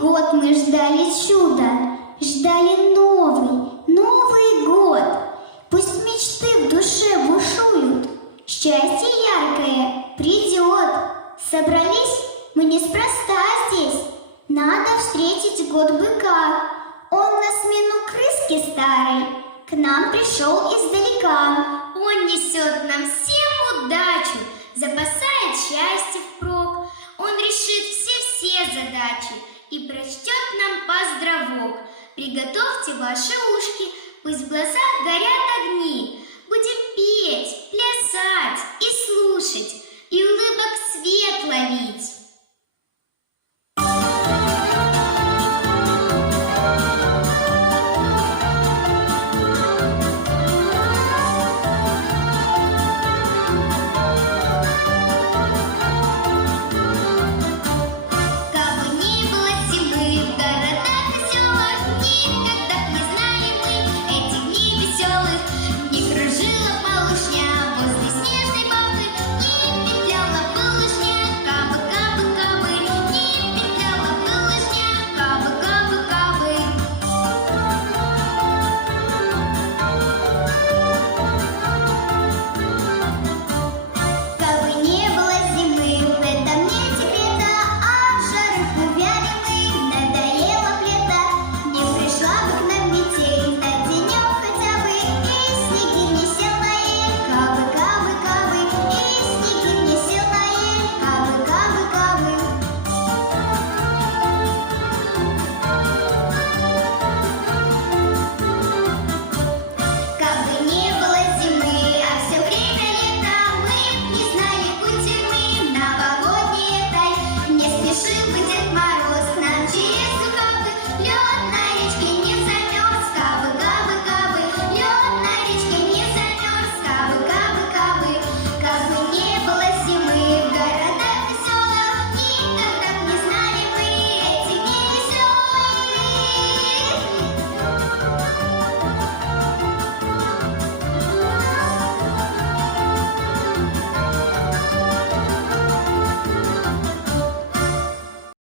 год мы ждали чуда, ждали Новый год. Пусть мечты в душе бушуют, счастье яркое придет. Собрались мы неспроста здесь, надо встретить год быка. Он на смену крыске старой к нам пришел издалека. Он несет нам всем удачу, запасает счастье впрок. Он решит все задачи и прочтет нам поздравок. Приготовьте ваши ушки, пусть в глазах горят огни. Будем петь, плясать и слушать, и улыбок свет ловить.